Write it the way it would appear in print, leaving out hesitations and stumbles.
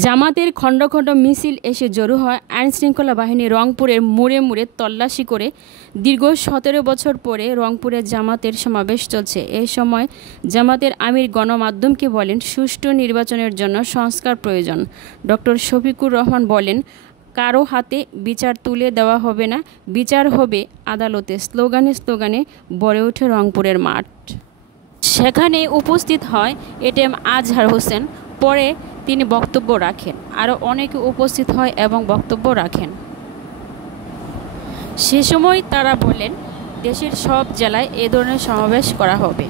জামাতের খণ্ড খণ্ড মিছিল এসে জড়ো হয় আইনশৃঙ্খলা বাহিনী রংপুরের মোড়ে মোড়ে তল্লাশি করে। দীর্ঘ ১৭ বছর পরে রংপুরে জামাতের সমাবেশ চলছে। এই সময় জামাতের আমির গণমাধ্যমকে বলেন, সুষ্ঠু নির্বাচনের জন্য সংস্কার প্রয়োজন। ডক্টর শফিকুর রহমান বলেন, কারো হাতে বিচার তুলে দেওয়া হবে না, বিচার হবে আদালতে। স্লোগানে স্লোগানে ভরে ওঠে রংপুরের মাঠ। সেখানে উপস্থিত হয় এটিএম আজহার হোসেন। পরে তিনি বক্তব্য রাখেন। আরও অনেকে উপস্থিত হয় এবং বক্তব্য রাখেন। সে সময় তারা বলেন, দেশের সব জেলায় এ ধরনের সমাবেশ করা হবে।